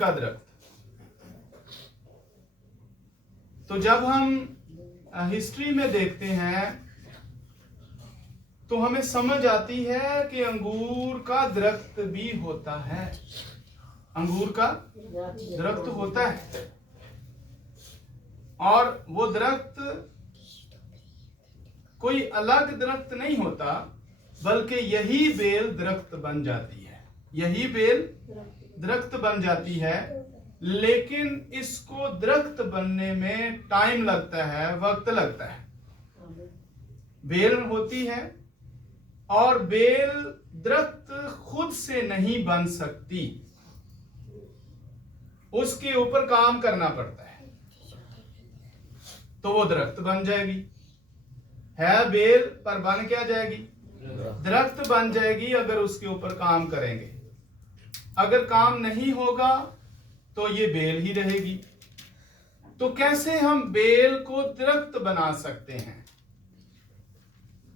का दरख्त। तो जब हम हिस्ट्री में देखते हैं तो हमें समझ आती है कि अंगूर का दरख्त भी होता है, अंगूर का दरख्त होता है, और वो दरख्त कोई अलग दरख्त नहीं होता, बल्कि यही बेल दरख्त बन जाती है, यही बेल दरख्त बन जाती है। लेकिन इसको दरख्त बनने में टाइम लगता है, वक्त लगता है। बेल होती है और बेल दरख्त खुद से नहीं बन सकती, उसके ऊपर काम करना पड़ता है, तो वो दरख्त बन जाएगी। है बेल पर बन क्या जाएगी? दरख्त बन जाएगी अगर उसके ऊपर काम करेंगे। अगर काम नहीं होगा तो ये बेल ही रहेगी। तो कैसे हम बेल को दरख्त बना सकते हैं?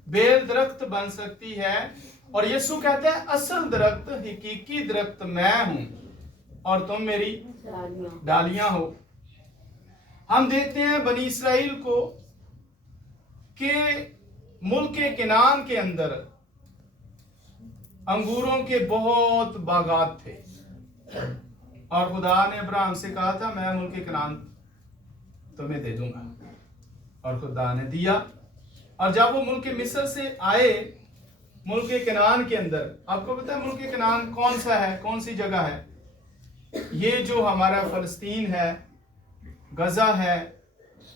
बेल दरख्त बन सकती है, और यीशु कहता है असल दरख्त, हकीकी दरख्त मैं हूं और तुम मेरी डालियां हो। हम देखते हैं बनी इस्राइल को कि मुल्क किनान के अंदर अंगूरों के बहुत बागात थे, और खुदा ने अब्राहम से कहा था मैं मुल्क किनान तुम्हें दे दूंगा, और खुदा ने दिया। और जब वो मुल्क मिस्र से आए मुल्क किनान के अंदर, आपको पता है मुल्क किनान कौन सा है, कौन सी जगह है? ये जो हमारा फलस्तीन है, गजा है,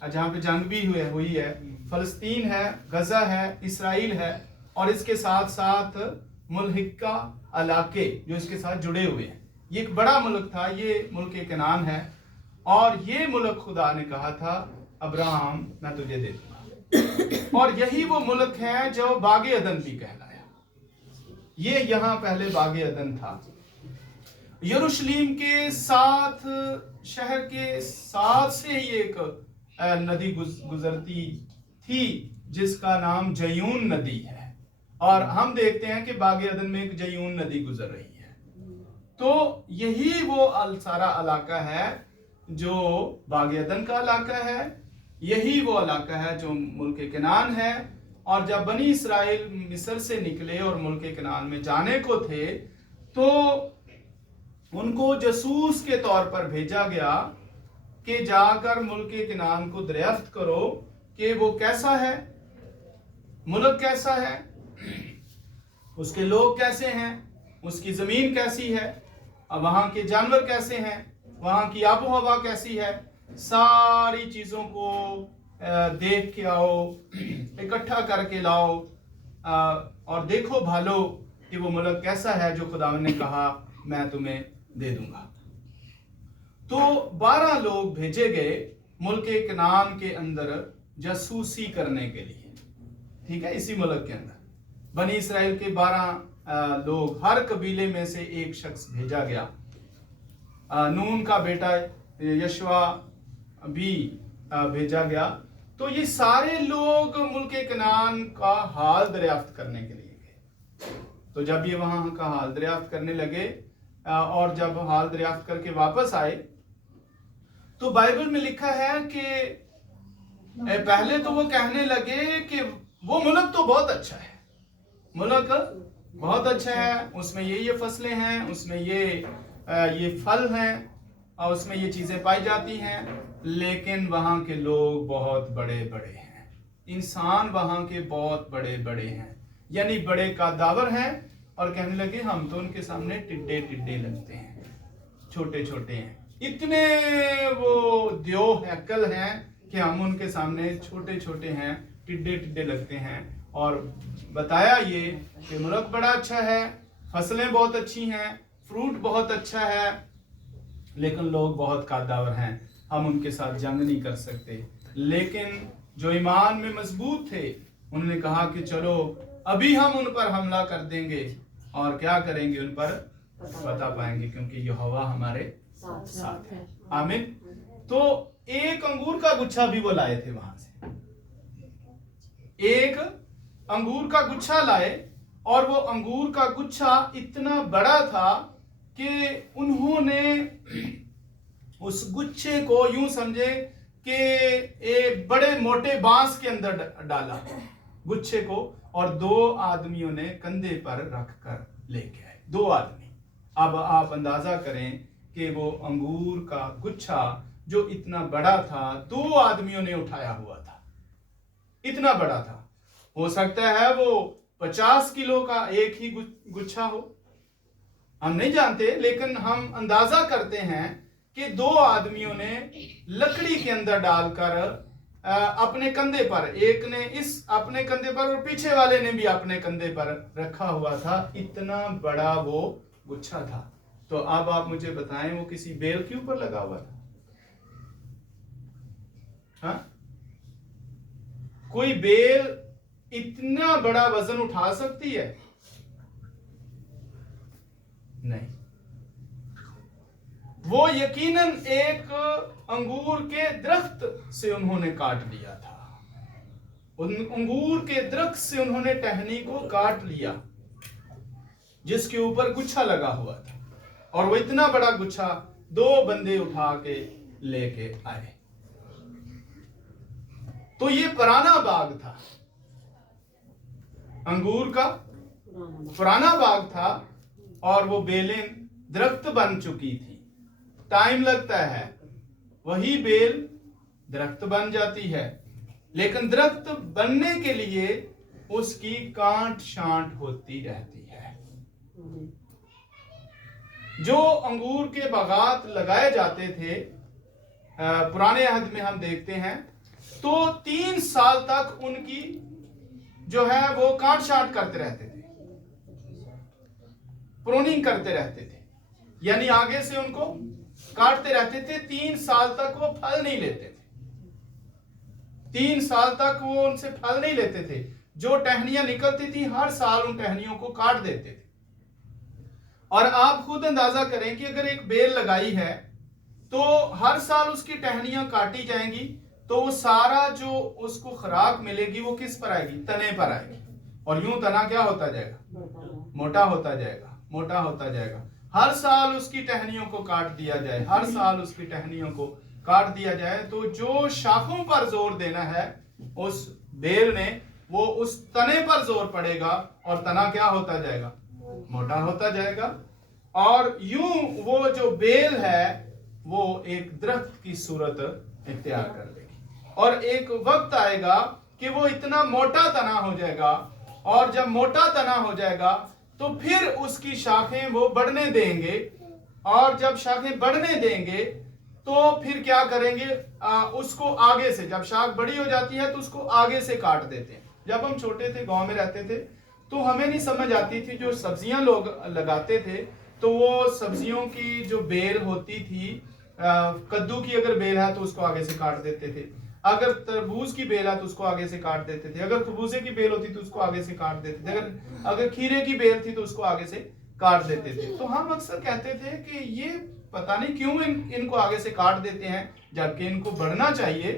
जहां पे जंग भी हुई है, फलस्तीन है, गजा है, इसराइल है, और इसके साथ साथ मुल्हिका इलाके जो इसके साथ जुड़े हुए हैं। ये एक बड़ा मुल्क था, ये मुल्क किनान है, और ये मुल्क खुदा ने कहा था अब्राहम मैं तुझे दे दूंगा। और यही वो मुल्क है जो बागे अदन भी कहलाया। ये यहाँ पहले बागे अदन था। यरूशलेम के साथ, शहर के साथ से ही एक नदी गुजरती थी जिसका नाम जयून नदी है, और हम देखते हैं कि बागे अदन में एक जयून नदी गुजर रही है। तो यही वो सारा इलाका है जो बागे अदन का इलाका है, यही वो इलाका है जो मुल्क किनान है। और जब बनी इस्राइल मिस्र से निकले और मुल्क किनान में जाने को थे, तो उनको जासूस के तौर पर भेजा गया कि जाकर मुल्क किनान को दरियाफ्त करो कि वो कैसा है, मुल्क कैसा है, उसके लोग कैसे हैं, उसकी जमीन कैसी है, वहां के जानवर कैसे हैं, वहां की आबो हवा कैसी है। सारी चीजों को देख के आओ, इकट्ठा करके लाओ, और देखो भालो कि वो मुल्क कैसा है जो खुदा ने कहा मैं तुम्हें दे दूंगा। तो 12 लोग भेजे गए मुल्क किनान के अंदर जासूसी करने के लिए, ठीक है। इसी मुल्क के अंदर बनी इस्राइल के 12 लोग, हर कबीले में से एक शख्स भेजा गया। नून का बेटा यशवा भी भेजा गया। तो ये सारे लोग मुल्क किनान का हाल दरियाफ्त करने के लिए गए। तो जब ये वहां का हाल दरियाफ्त करने लगे, और जब हाल दरियाफ्त करके वापस आए, तो बाइबल में लिखा है कि पहले तो वो कहने लगे कि वो मुल्क तो बहुत अच्छा है, मुल्क बहुत अच्छा है, उसमें ये फसलें हैं, उसमें ये फल हैं, और उसमें ये चीजें पाई जाती हैं, लेकिन वहां के लोग बहुत बड़े बड़े हैं, इंसान वहां के बहुत बड़े बड़े हैं, यानी बड़े कादावर हैं। और कहने लगे हम तो उनके सामने टिड्डे टिड्डे लगते हैं, छोटे छोटे हैं, इतने वो द्योह हैकल हैं कि हम उनके सामने छोटे छोटे हैं, टिड्डे टिड्डे लगते हैं। और बताया ये कि मुल्क बड़ा अच्छा है, फसलें बहुत अच्छी हैं, फ्रूट बहुत अच्छा है, लेकिन लोग बहुत कादावर हैं, हम उनके साथ जंग नहीं कर सकते। लेकिन जो ईमान में मजबूत थे, उन्होंने कहा कि चलो अभी हम उन पर हमला कर देंगे, और क्या करेंगे, उन पर पता पाएंगे, क्योंकि यहोवा हमारे साथ है। आमीन। तो एक अंगूर का गुच्छा भी वो लाए थे वहां से, एक अंगूर का गुच्छा लाए, और वो अंगूर का गुच्छा इतना बड़ा था कि उन्होंने उस गुच्छे को यूं समझे कि एक बड़े मोटे बांस के अंदर डाला गुच्छे को, और 2 आदमियों ने कंधे पर रखकर लेके आए। 2 आदमी। अब आप अंदाजा करें कि वो अंगूर का गुच्छा जो इतना बड़ा था 2 आदमियों ने उठाया हुआ था, इतना बड़ा था। हो सकता है वो 50 किलो का एक ही गुच्छा हो, हम नहीं जानते, लेकिन हम अंदाजा करते हैं कि 2 आदमियों ने लकड़ी के अंदर डालकर अपने कंधे पर, एक ने इस अपने कंधे पर और पीछे वाले ने भी अपने कंधे पर रखा हुआ था। इतना बड़ा वो गुच्छा था। तो अब आप मुझे बताएं वो किसी बेल के ऊपर लगा हुआ था? हाँ? कोई बेल इतना बड़ा वजन उठा सकती है? नहीं। वो यकीनन एक अंगूर के दरख्त से उन्होंने काट लिया था। उन अंगूर के दरख्त से उन्होंने टहनी को काट लिया जिसके ऊपर गुच्छा लगा हुआ था, और वो इतना बड़ा गुच्छा 2 बंदे उठा के लेके आए। तो ये पुराना बाग था, अंगूर का पुराना बाग था, और वो बेलें दरख्त बन चुकी थी। टाइम लगता है, वही बेल दरख्त बन जाती है, लेकिन दरख्त बनने के लिए उसकी कांट छांट होती रहती है। जो अंगूर के बागात लगाए जाते थे पुराने अहद में हम देखते हैं, तो 3 साल तक उनकी जो है वो काट छांट करते रहते थे, प्रूनिंग करते रहते थे, यानी आगे से उनको काटते रहते थे। 3 साल तक वो फल नहीं लेते थे, 3 साल तक वो उनसे फल नहीं लेते थे। जो टहनियां निकलती थी हर साल उन टहनियों को काट देते थे। और आप खुद अंदाजा करें कि अगर एक बेल लगाई है तो हर साल उसकी टहनियां काटी जाएंगी, तो वो सारा जो उसको खुराक मिलेगी वो किस पर आएगी? तने पर आएगी। और यूं तना क्या होता जाएगा? मोटा होता जाएगा, मोटा होता जाएगा। हर साल उसकी टहनियों को काट दिया जाए, हर साल उसकी टहनियों को काट दिया जाए, तो जो शाखों पर जोर देना है उस बेल ने, वो उस तने पर जोर पड़ेगा, और तना क्या होता जाएगा? मोटा होता जाएगा। और यूं वो जो बेल है वो एक दरख्त की सूरत इख्तियार कर लेगी, और एक वक्त आएगा कि वो इतना मोटा तना हो जाएगा, और जब मोटा तना हो जाएगा तो फिर उसकी शाखें वो बढ़ने देंगे, और जब शाखें बढ़ने देंगे तो फिर क्या करेंगे? उसको आगे से, जब शाख बड़ी हो जाती है तो उसको आगे से काट देते हैं। जब हम छोटे थे, गांव में रहते थे, तो हमें नहीं समझ आती थी, जो सब्जियां लोग लगाते थे तो वो सब्जियों की जो बेल होती थी, कद्दू की अगर बेल है तो उसको आगे से काट देते थे, अगर तरबूज की बेल है तो उसको आगे से काट देते थे, अगर खरबूजे की बेल होती तो उसको आगे से काट देते थे, अगर खीरे की बेल थी तो उसको आगे से काट देते थे। तो हम अक्सर कहते थे कि ये पता नहीं क्यों इनको आगे से काट देते हैं, जबकि इनको बढ़ना चाहिए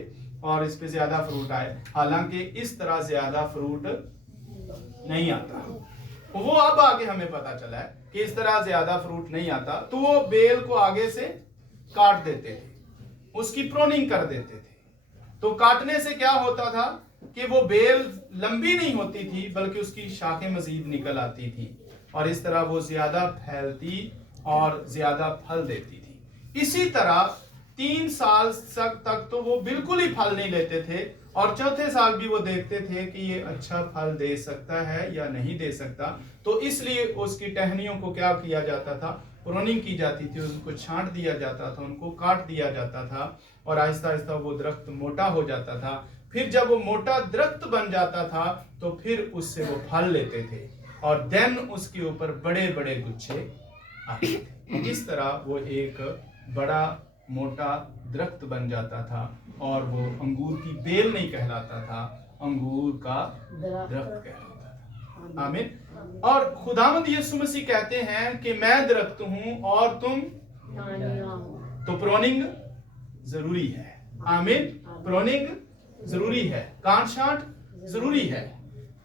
और इस पे ज्यादा फ्रूट आए। हालांकि इस तरह ज्यादा फ्रूट नहीं आता। वो अब आगे हमें पता चला है कि इस तरह ज्यादा फ्रूट नहीं आता, तो वो बेल को आगे से काट देते थे, उसकी प्रोनिंग कर देते थे। तो काटने से क्या होता था कि वो बेल लंबी नहीं होती थी, बल्कि उसकी शाखें मजीद निकल आती थी, और इस तरह वो ज्यादा फैलती और ज्यादा फल देती थी। इसी तरह 3 साल तक तो वो बिल्कुल ही फल नहीं लेते थे, और चौथे साल भी वो देखते थे कि ये अच्छा फल दे सकता है या नहीं दे सकता। तो इसलिए उसकी टहनियों को क्या किया जाता था? प्रूनिंग की जाती थी, उनको छांट दिया जाता था, उनको काट दिया जाता था, और आहिस्ता आहिस्ता वो दरख्त मोटा हो जाता था। फिर जब वो मोटा दरख्त बन जाता था तो फिर उससे वो फल लेते थे, और देन उसके ऊपर बड़े बड़े गुच्छे आते थे। इस तरह वो एक बड़ा मोटा दरख्त बन जाता था, और वो अंगूर की बेल नहीं कहलाता था, अंगूर का दरख्त कहलाता था। आमीन। और खुदावंद यीशु मसीह कहते हैं कि मैं दरख्त हूं और तुम, तो प्रोनिंग जरूरी है। आमीन। प्रोनिंग जरूरी है, काट छांट जरूरी है,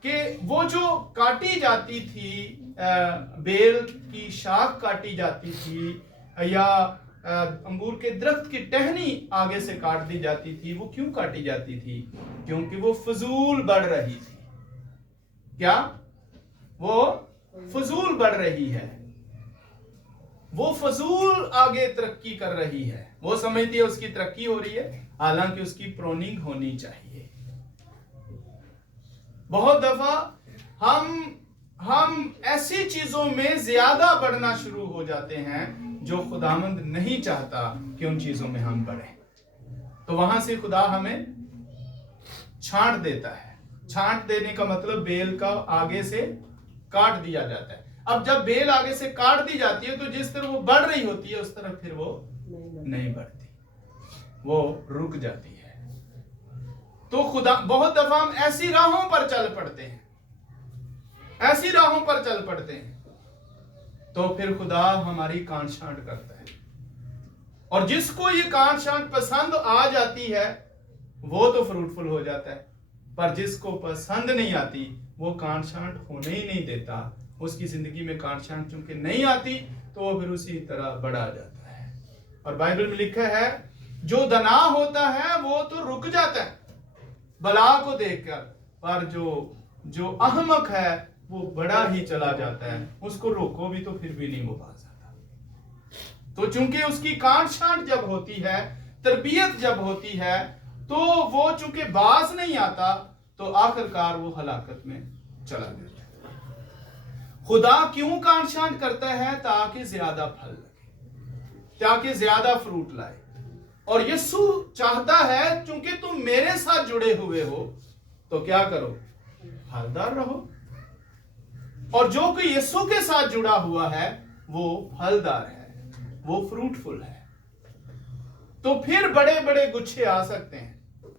कि वो जो काटी जाती थी बेल की शाख काटी जाती थी या अंगूर के दरख्त की टहनी आगे से काट दी जाती थी, वो क्यों काटी जाती थी? क्योंकि वो फजूल बढ़ रही थी। क्या? वो फजूल बढ़ रही है, वो फजूल आगे तरक्की कर रही है। वो समझती है उसकी तरक्की हो रही है, हालांकि उसकी प्रोनिंग होनी चाहिए। बहुत दफा हम ऐसी चीजों में ज्यादा बढ़ना शुरू हो जाते हैं जो खुदावंद नहीं चाहता कि उन चीजों में हम बढ़े। तो वहां से खुदा हमें छांट देता है। छांट देने का मतलब बेल का आगे से काट दिया जाता है। अब जब बेल आगे से काट दी जाती है तो जिस तरह वो बढ़ रही होती है उस तरह फिर वो नहीं बढ़ती, वो रुक जाती है। तो खुदा, बहुत दफा हम ऐसी राहों पर चल पड़ते हैं, ऐसी राहों पर चल पड़ते हैं, तो फिर खुदा हमारी काट छांट करता है। और जिसको ये काट छांट पसंद आ जाती है वो तो फ्रूटफुल हो जाता है, पर जिसको पसंद नहीं आती वो काट छांट होने ही नहीं देता। उसकी जिंदगी में काट छांट चूंकि नहीं आती तो वो फिर उसी तरह बढ़ा जाता है। और बाइबल में लिखा है जो दना होता है वो तो रुक जाता है बला को देखकर, पर जो अहमक है वो बड़ा ही चला जाता है। उसको रोको भी तो फिर भी नहीं वो बाज आता। तो चूंकि उसकी काट छांट जब होती है, तरबियत जब होती है, तो वो चूंकि बाज नहीं आता तो आखिरकार वो हलाकत में चला जाता है। खुदा क्यों काट छांट करता है? ताकि ज्यादा फल लगे, ताकि ज्यादा फ्रूट लाए। और यीशु चाहता है चूंकि तुम मेरे साथ जुड़े हुए हो तो क्या करो? फलदार रहो। और जो कोई यीशु के साथ जुड़ा हुआ है वो फलदार है, वो फ्रूटफुल है। तो फिर बड़े बड़े गुच्छे आ सकते हैं,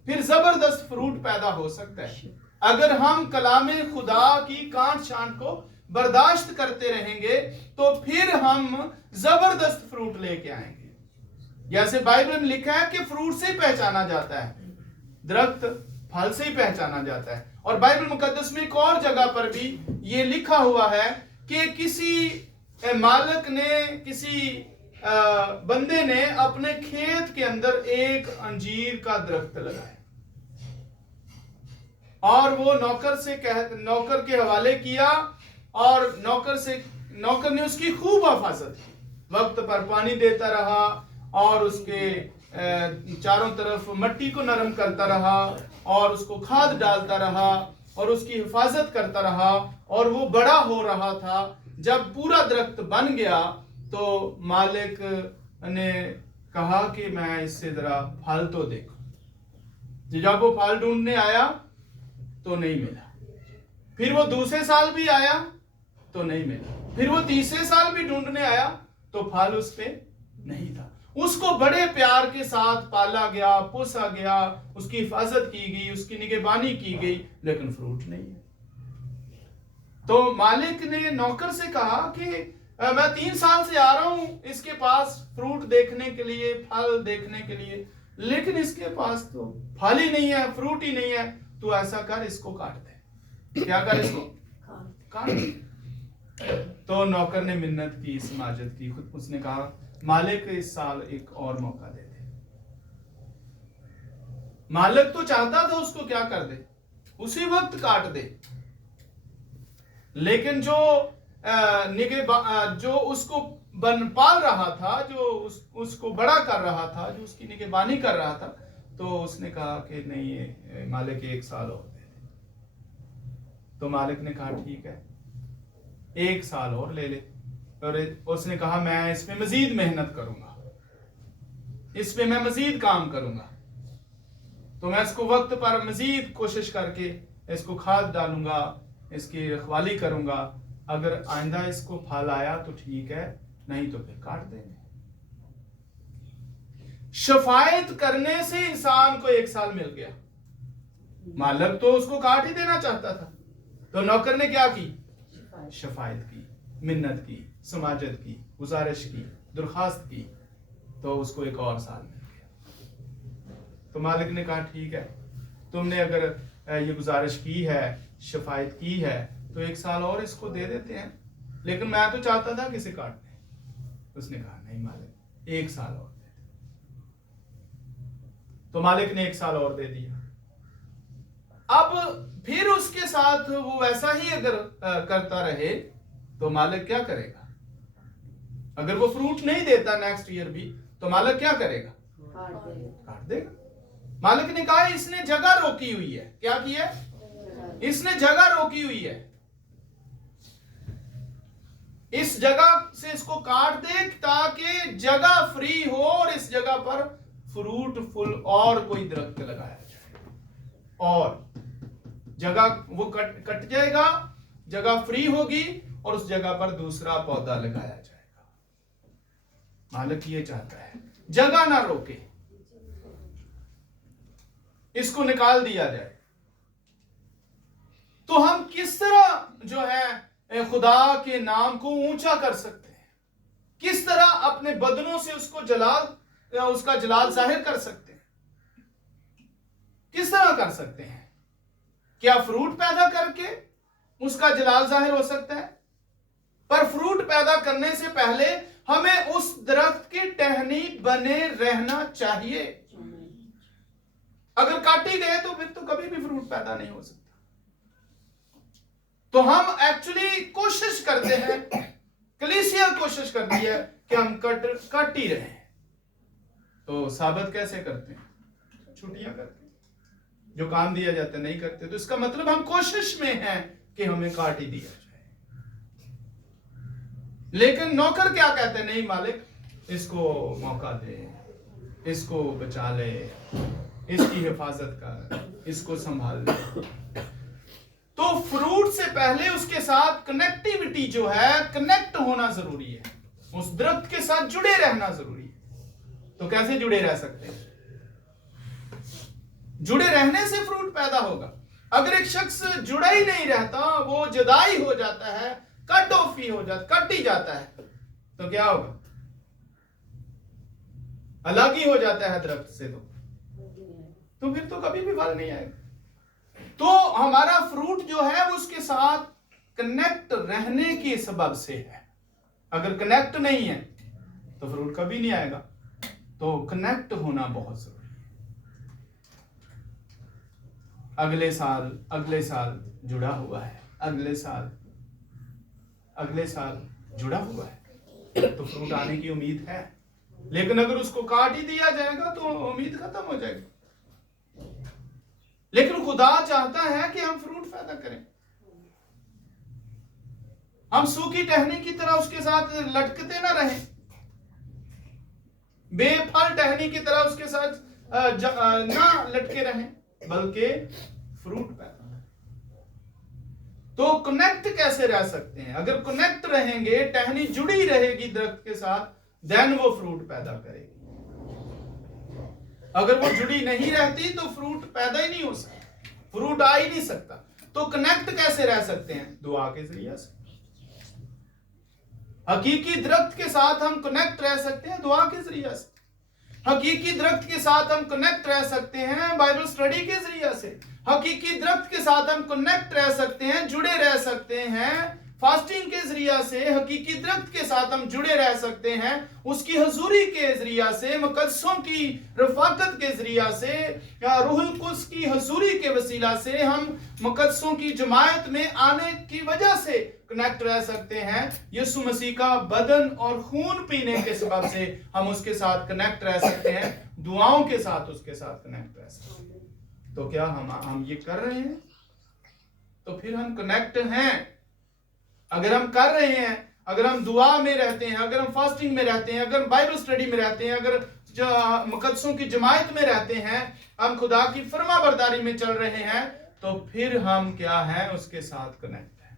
फिर जबरदस्त फ्रूट पैदा हो सकता है अगर हम कलामे खुदा की काट छांट को बर्दाश्त करते रहेंगे। तो फिर हम जबरदस्त फ्रूट लेके आएंगे। जैसे बाइबल में लिखा है कि फ्रूट से ही पहचाना जाता है, दरख्त फल से ही पहचाना जाता है। और बाइबल मुकद्दस में एक और जगह पर भी ये लिखा हुआ है कि किसी मालिक ने, किसी बंदे ने अपने खेत के अंदर एक अंजीर का दरख्त लगाया और वो नौकर के हवाले किया और नौकर ने उसकी खूब हिफाजत की, वक्त पर पानी देता रहा और उसके चारों तरफ मट्टी को नरम करता रहा और उसको खाद डालता रहा और उसकी हिफाजत करता रहा और वो बड़ा हो रहा था। जब पूरा दरख्त बन गया तो मालिक ने कहा कि मैं इससे जरा फल तो देखूं। जब वो फल ढूंढने आया तो नहीं मिला, फिर वो दूसरे साल भी आया तो नहीं मिला, फिर वो तीसरे साल भी ढूंढने आया तो फल उस पे नहीं था। उसको बड़े प्यार के साथ पाला गया, पोसा गया, उसकी हिफाजत की गई, उसकी निगहबानी की गई, लेकिन फ्रूट नहीं है। तो मालिक ने नौकर से कहा कि मैं 3 साल से आ रहा हूं इसके पास फ्रूट देखने के लिए, फल देखने के लिए, लेकिन इसके पास तो फल ही नहीं है, फ्रूट ही नहीं है। तो ऐसा कर, इसको काट दे। क्या कर? इसको काट दे। तो नौकर ने मिन्नत की, समाजत की, खुद उसने कहा मालिक इस साल एक और मौका दे दे। मालिक तो चाहता था उसको क्या कर दे, उसी वक्त काट दे, लेकिन जो उसको पाल रहा था, जो उसको बड़ा कर रहा था, जो उसकी निगहबानी कर रहा था, तो उसने कहा कि नहीं, ये मालिक 1 साल और दे दे। तो मालिक ने कहा ठीक है 1 साल और ले ले। और उसने कहा मैं इस पे मजीद मेहनत करूंगा, इस पे मैं मजीद काम करूंगा, तो मैं इसको वक्त पर मजीद कोशिश करके इसको खाद डालूंगा, इसकी रखवाली करूंगा। अगर आइंदा इसको फल आया तो ठीक है, नहीं तो फिर काट देंगे। शफायत करने से इंसान को 1 साल मिल गया। मालिक तो उसको काट ही देना चाहता था, तो नौकर ने क्या की? शफायत की, मिन्नत की, समाजत की, गुजारिश की, दरखास्त की, तो उसको 1 और साल मिल गया। तो मालिक ने कहा ठीक है, तुमने अगर ये गुजारिश की है, शफायत की है, तो 1 साल और इसको दे देते हैं। लेकिन मैं तो चाहता था कि इसे काट दें। उसने कहा नहीं मालिक, 1 साल और दे दे। तो मालिक ने 1 साल और दे दिया। अब फिर उसके साथ वो वैसा ही अगर करता रहे तो मालिक क्या करेगा? अगर वो फ्रूट नहीं देता नेक्स्ट ईयर भी तो मालिक क्या करेगा? काट देगा। मालिक ने कहा इसने जगह रोकी हुई है। क्या किया? इसने जगह रोकी हुई है, इस जगह से इसको काट दे ताकि जगह फ्री हो और इस जगह पर फ्रूटफुल और कोई दरख्त लगाया जाए, और जगह वो कट जाएगा, जगह फ्री होगी और उस जगह पर दूसरा पौधा लगाया जाएगा। मालिक ये चाहता है जगह ना रोके, इसको निकाल दिया जाए। तो हम किस तरह जो है खुदा के नाम को ऊंचा कर सकते हैं? किस तरह अपने बदनों से उसका जलाल जाहिर कर सकते हैं? किस तरह कर सकते हैं? क्या फ्रूट पैदा करके उसका जलाल जाहिर हो सकता है? पर फ्रूट पैदा करने से पहले हमें उस दरख्त की टहनी बने रहना चाहिए। अगर काटी गए तो फिर तो कभी भी फ्रूट पैदा नहीं हो सकता। तो हम एक्चुअली कोशिश करते हैं, कलीसिया कोशिश करती है कि हम कट ही रहे। तो साबित कैसे करते हैं? छुट्टियां करते हैं, जो काम दिया जाता है नहीं करते। तो इसका मतलब हम कोशिश में हैं कि हमें काट ही दिया जाए। लेकिन नौकर क्या कहते हैं? नहीं मालिक, इसको मौका दे, इसको बचा ले, इसकी हिफाजत कर, इसको संभाल ले। तो फ्रूट से पहले उसके साथ कनेक्टिविटी जो है, कनेक्ट होना जरूरी है, उस दरख्त के साथ जुड़े रहना जरूरी है। तो कैसे जुड़े रह सकते हैं? जुड़े रहने से फ्रूट पैदा होगा। अगर एक शख्स जुड़ा ही नहीं रहता, वो जुदाई हो जाता है, कट ऑफ ही हो जाता, कट ही जाता है, तो क्या होगा? अलग ही हो जाता है दरख्त से, तो फिर तो कभी भी फल नहीं आएगा। तो हमारा फ्रूट जो है वो उसके साथ कनेक्ट रहने के सबब से है। अगर कनेक्ट नहीं है तो फ्रूट कभी नहीं आएगा। तो कनेक्ट होना बहुत जरूरी है। अगले साल जुड़ा हुआ है, अगले साल जुड़ा हुआ है, तो फ्रूट आने की उम्मीद है। लेकिन अगर उसको काट ही दिया जाएगा तो उम्मीद खत्म हो जाएगी। लेकिन खुदा चाहता है कि हम फ्रूट पैदा करें, हम सूखी टहनी की तरह उसके साथ लटकते ना रहें, बेफल टहनी की तरह उसके साथ ना लटके रहें, बल्कि फ्रूट पैदा करें। तो कनेक्ट कैसे रह सकते हैं? अगर कनेक्ट रहेंगे, टहनी जुड़ी रहेगी दरख्त के साथ, देन वो फ्रूट पैदा करेगी। अगर वो जुड़ी नहीं रहती तो फ्रूट पैदा ही नहीं हो सकता, फ्रूट आ ही नहीं सकता। तो कनेक्ट कैसे रह सकते हैं? दुआ के जरिए से। हकीकी दरख्त के साथ हम कनेक्ट रह सकते हैं दुआ के जरिए से। हकीकी दरख्त के साथ हम कनेक्ट रह सकते हैं बाइबल स्टडी के जरिए से। हकीकी दरख्त के साथ हम कनेक्ट रह सकते हैं, जुड़े रह सकते हैं फास्टिंग के जरिया से। हकीकी दरख्त के साथ हम जुड़े रह सकते हैं उसकी हजूरी के जरिया से, मुकद्दसों की रफाकत के जरिया से, या रूहुल कुद्स की हजूरी के वसीला से, हम मुकद्दसों की जमायत में आने की वजह से कनेक्ट रह सकते हैं। यीशु मसीह का बदन और खून पीने के सबब से हम उसके साथ कनेक्ट रह सकते हैं, दुआओं के साथ उसके साथ कनेक्ट रह सकते हैं। तो क्या हम ये कर रहे हैं? तो फिर हम कनेक्ट हैं। अगर हम कर रहे हैं, अगर हम दुआ में रहते हैं, अगर हम फास्टिंग में रहते हैं, अगर बाइबल स्टडी में रहते हैं, अगर मुकद्दसों की जमायत में रहते हैं, हम खुदा की फर्मा बरदारी में चल रहे हैं, तो फिर हम क्या है? उसके साथ कनेक्ट है।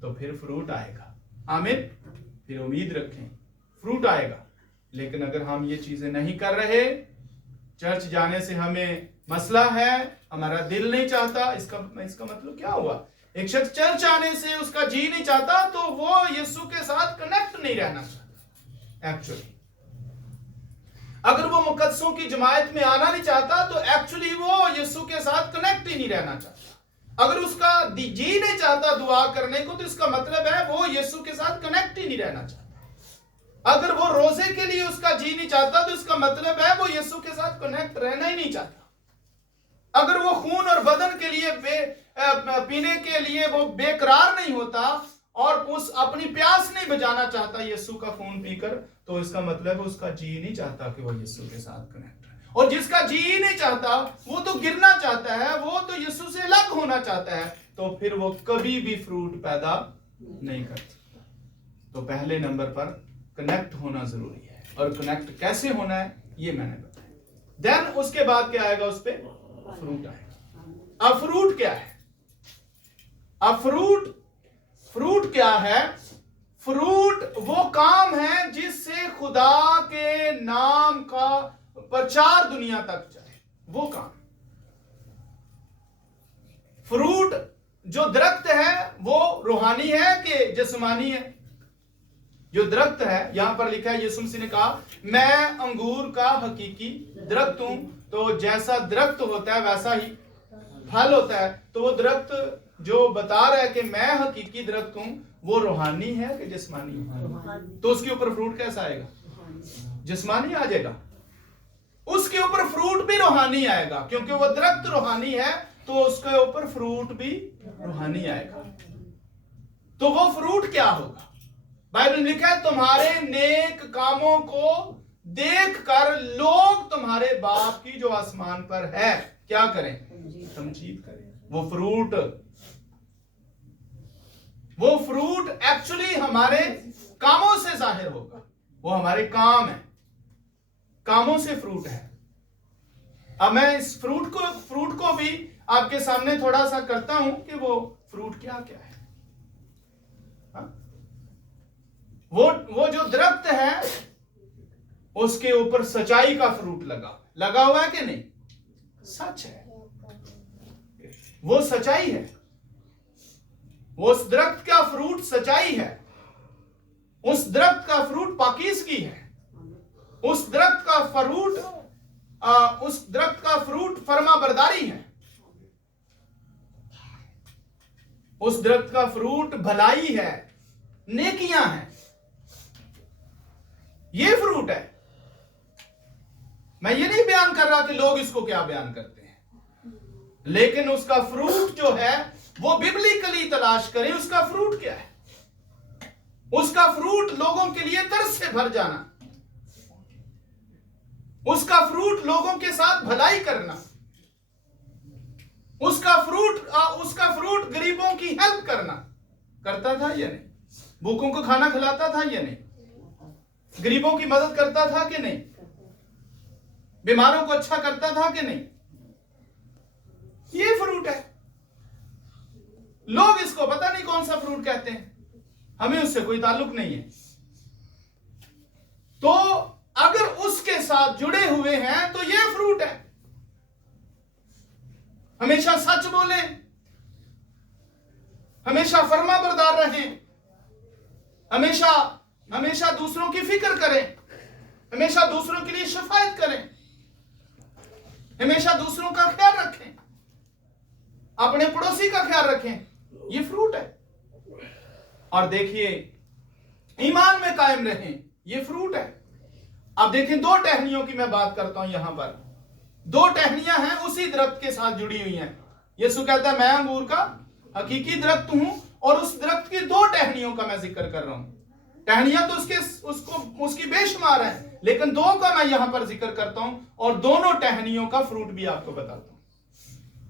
तो फिर फ्रूट आएगा। आमीन। फिर उम्मीद रखें फ्रूट आएगा। लेकिन अगर हम ये चीजें नहीं कर रहे, चर्च जाने से हमें मसला है, हमारा दिल नहीं चाहता, इसका मतलब क्या हुआ? एक शख्स चर्च आने से उसका जी नहीं चाहता तो वो यीशु के साथ कनेक्ट नहीं रहना चाहता। एक्चुअली अगर वो मुकद्दसों की जमायत में आना नहीं चाहता तो एक्चुअली वो यीशु के साथ कनेक्ट ही नहीं रहना चाहता। अगर उसका जी नहीं चाहता दुआ करने को, तो इसका मतलब है वो यीशु के साथ कनेक्ट ही नहीं रहना चाहता। अगर वो रोजे के लिए उसका जी नहीं चाहता, तो इसका मतलब है वो यीशु के साथ कनेक्ट रहना ही नहीं चाहता। अगर वो खून और बदन के लिए पीने के लिए वो बेकरार नहीं होता और उस अपनी प्यास नहीं बुझाना चाहता यीशु का खून पीकर, तो इसका मतलब उसका जी नहीं चाहता कि वो यीशु के साथ कनेक्ट रहे। और जिसका जी ही नहीं चाहता, वो तो गिरना चाहता है, वो तो यीशु से अलग होना चाहता है, तो फिर वो कभी भी फ्रूट पैदा नहीं कर सकता। तो पहले नंबर पर कनेक्ट होना जरूरी है। और कनेक्ट कैसे होना है ये मैंने बताया। देन उसके बाद क्या आएगा, उस पर फ्रूट आएगा। अब फ्रूट क्या है? अब फ्रूट क्या है? फ्रूट वो काम है जिससे खुदा के नाम का प्रचार दुनिया तक जाए, वो काम। फ्रूट जो दरख्त है वो रूहानी है कि जिस्मानी है? जो दरख्त है, यहां पर लिखा है, यीशु मसीह ने कहा मैं अंगूर का हकीकी दरख्त हूं। तो जैसा दरख्त होता है वैसा ही फल होता है। तो वो दरख्त जो बता रहा है कि मैं हकीकी दरख्त हूं, वो रूहानी है कि जिस्मानी है? तो उसके ऊपर फ्रूट कैसा आएगा? जिस्मानी आ जाएगा। उसके ऊपर फ्रूट भी रूहानी आएगा, क्योंकि वो दरख्त रूहानी है, तो उसके ऊपर फ्रूट भी रूहानी आएगा। तो वो फ्रूट क्या होगा? बाइबल में लिखा है तुम्हारे नेक कामों को देखकर लोग तुम्हारे बाप की जो आसमान पर है क्या करें? तमजीद करें। वो फ्रूट एक्चुअली हमारे कामों से जाहिर होगा। वो हमारे काम है, कामों से फ्रूट है। अब मैं इस फ्रूट को भी आपके सामने थोड़ा सा करता हूं कि वो फ्रूट क्या क्या है। हा? वो जो दरख्त है उसके ऊपर सच्चाई का फ्रूट लगा हुआ है कि नहीं? सच है, वो सच्चाई है। वो उस दरख्त का फ्रूट सच्चाई है। उस दरख्त का फ्रूट पाकीज़गी है। उस दरख्त का फ्रूट फर्माबरदारी है। उस दरख्त का फ्रूट भलाई है, नेकियां हैं। ये फ्रूट है। मैं ये नहीं बयान कर रहा कि लोग इसको क्या बयान करते हैं, लेकिन उसका फ्रूट जो है वो बिब्लिकली तलाश करें। उसका फ्रूट क्या है? उसका फ्रूट लोगों के लिए तरस से भर जाना। उसका फ्रूट लोगों के साथ भलाई करना। उसका फ्रूट गरीबों की हेल्प करना। करता था या नहीं? भूखों को खाना खिलाता था या नहीं? गरीबों की मदद करता था कि नहीं? बीमारों को अच्छा करता था कि नहीं? ये फ्रूट है। लोग इसको पता नहीं कौन सा फ्रूट कहते हैं, हमें उससे कोई ताल्लुक नहीं है। तो अगर उसके साथ जुड़े हुए हैं तो ये फ्रूट है। हमेशा सच बोलें, हमेशा फर्माबरदार रहें, हमेशा दूसरों की फिक्र करें, हमेशा दूसरों के लिए शफायत करें, हमेशा दूसरों का ख्याल रखें, अपने पड़ोसी का ख्याल रखें। ये फ्रूट है। और देखिए, ईमान में कायम रहें, ये फ्रूट है। अब देखिए, दो टहनियों की मैं बात करता हूं। यहां पर दो टहनियां हैं, उसी दरख्त के साथ जुड़ी हुई हैं। यीशु कहता है मैं अंगूर का हकीकी दरख्त हूं, और उस दरख्त की दो टहनियों का मैं जिक्र कर रहा हूं। टहनियां तो उसकी बेशुमार है, लेकिन दो का मैं यहां पर जिक्र करता हूं, और दोनों टहनियों का फ्रूट भी आपको बताता हूं।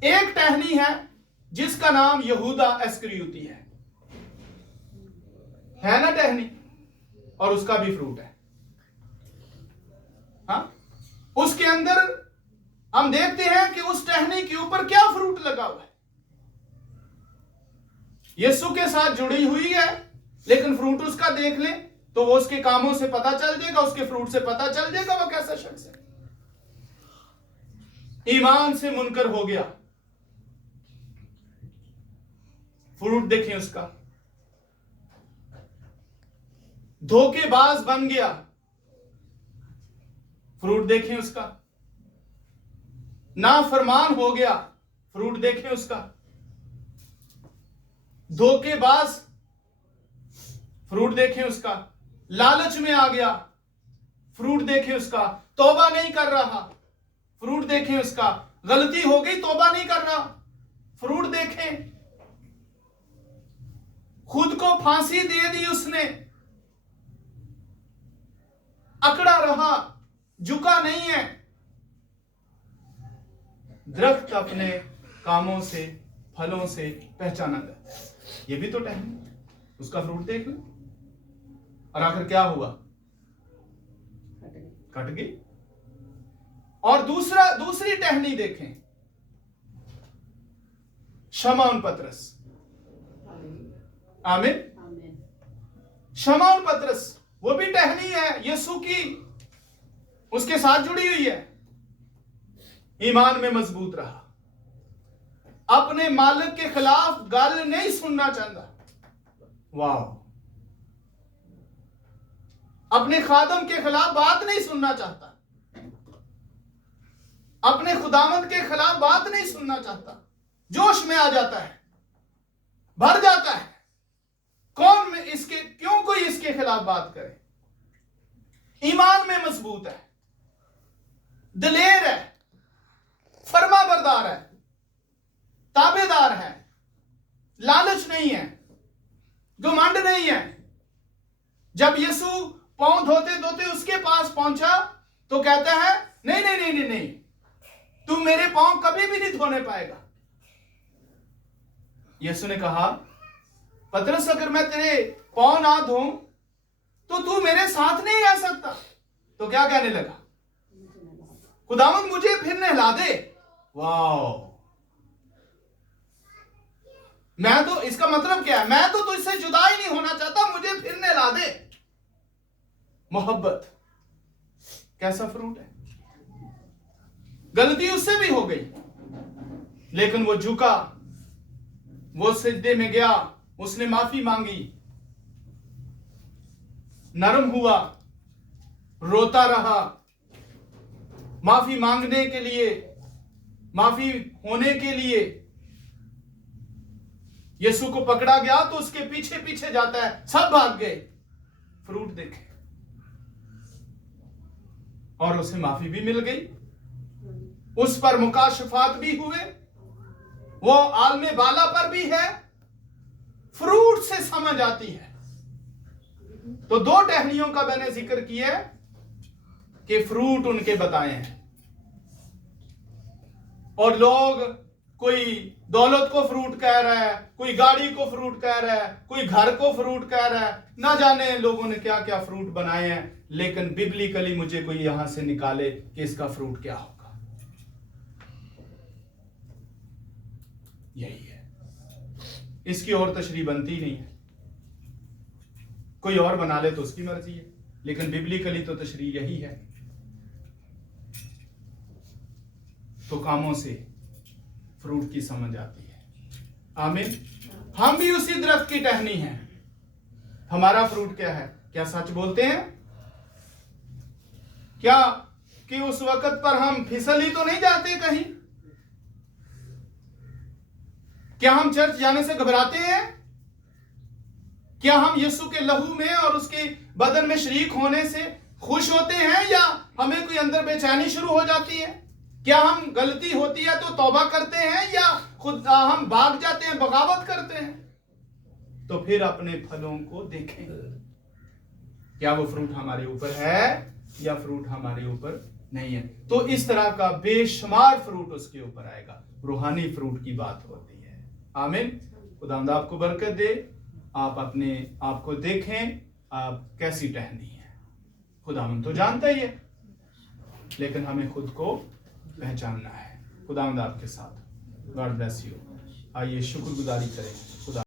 एक टहनी है जिसका नाम यहूदा इस्करियोती है ना टहनी, और उसका भी फ्रूट है। हाँ? उसके अंदर हम देखते हैं कि उस टहनी के ऊपर क्या फ्रूट लगा हुआ है। यीशु के साथ जुड़ी हुई है, लेकिन फ्रूट उसका देख ले तो वो उसके कामों से पता चल जाएगा, उसके फ्रूट से पता चल जाएगा वो कैसा शख्स है। ईमान से मुनकर हो गया, फ्रूट देखें उसका। धोखेबाज बन गया, फ्रूट देखें उसका। नाफरमान हो गया, फ्रूट देखें उसका। धोखेबाज, फ्रूट देखें उसका, लालच में आ गया, फ्रूट देखें उसका, तौबा नहीं कर रहा, फ्रूट देखें उसका, गलती हो गई तौबा नहीं कर रहा, फ्रूट देखें, खुद को फांसी दे दी उसने, अकड़ा रहा, झुका नहीं है। दरख्त अपने कामों से, फलों से पहचाना जाता है। ये भी तो टहनी, उसका फ्रूट देख लो, और आखिर क्या हुआ? कट गई। और दूसरी टहनी देखें, शमौन पतरस। आमीन। शमौन पतरस, वो भी टहनी है यीशु की, उसके साथ जुड़ी हुई है, ईमान में मजबूत रहा, अपने मालिक के खिलाफ गाल नहीं सुनना चाहता। वाह, अपने खादम के खिलाफ बात नहीं सुनना चाहता, अपने खुदावंद के खिलाफ बात नहीं सुनना चाहता। जोश में आ जाता है, भर जाता है, क्यों कोई इसके खिलाफ बात करे। ईमान में मजबूत है, दिलेर है, फरमा बरदार है, ताबेदार है, लालच नहीं है, घमंड नहीं है। जब यीशु पांव धोते धोते उसके पास पहुंचा तो कहता है, नहीं नहीं नहीं नहीं नहीं, तू मेरे पांव कभी भी नहीं धोने पाएगा। यीशु ने कहा, पतरस, अगर मैं तेरे पांव ना धोऊं तो तू मेरे साथ नहीं रह सकता। तो क्या कहने लगा? खुदावंद मुझे फिर नहला दे। वाह, मैं तो, इसका मतलब क्या है? मैं तो तुझसे जुदा ही नहीं होना चाहता, मुझे फिर नहला दे। मोहब्बत कैसा फ्रूट है। गलती उससे भी हो गई, लेकिन वो झुका, वो सिजदे में गया, उसने माफी मांगी, नरम हुआ, रोता रहा, माफी मांगने के लिए, माफी होने के लिए यीशु को पकड़ा गया तो उसके पीछे पीछे जाता है, सब भाग गए। फ्रूट देखे और उसे माफी भी मिल गई, उस पर मुकाशफात भी हुए, वो आलमे बाला पर भी है। फ्रूट से समझ आती है। तो दो टहनियों का मैंने जिक्र किया कि फ्रूट उनके बताए हैं। और लोग, कोई दौलत को फ्रूट कह रहा है, कोई गाड़ी को फ्रूट कह रहा है, कोई घर को फ्रूट कह रहा है, ना जाने लोगों ने क्या क्या फ्रूट बनाए हैं। लेकिन बिब्लिकली मुझे कोई यहां से निकाले कि इसका फ्रूट क्या होगा। यही है, इसकी और तशरीह बनती नहीं है। कोई और बना ले तो उसकी मर्जी है, लेकिन बिब्लिकली तो तशरीह यही है। तो कामों से फ्रूट की समझ आती है। आमीन। हम भी उसी दरख्त की टहनी हैं। हमारा फ्रूट क्या है? क्या सच बोलते हैं? क्या कि उस वक्त पर हम फिसल ही तो नहीं जाते कहीं? क्या हम चर्च जाने से घबराते हैं? क्या हम यीशु के लहू में और उसके बदन में शरीक होने से खुश होते हैं, या हमें कोई अंदर बेचैनी शुरू हो जाती है? क्या हम गलती होती है तो तौबा करते हैं, या खुद हम भाग जाते हैं, बगावत करते हैं? तो फिर अपने फलों को देखें, क्या वो फ्रूट हमारे ऊपर है या फ्रूट हमारे ऊपर नहीं है। तो इस तरह का बेशुमार फ्रूट उसके ऊपर आएगा। रूहानी फ्रूट की बात होती है। आमीन। खुदावंद आपको बरकत दे। आप अपने आप को देखें, आप कैसी टहनी है। खुदावंद तो जानता ही है, लेकिन हमें खुद को पहचानना है। खुदावंद आपके साथ। God bless you. आइए शुक्रगुजारी करें। खुदा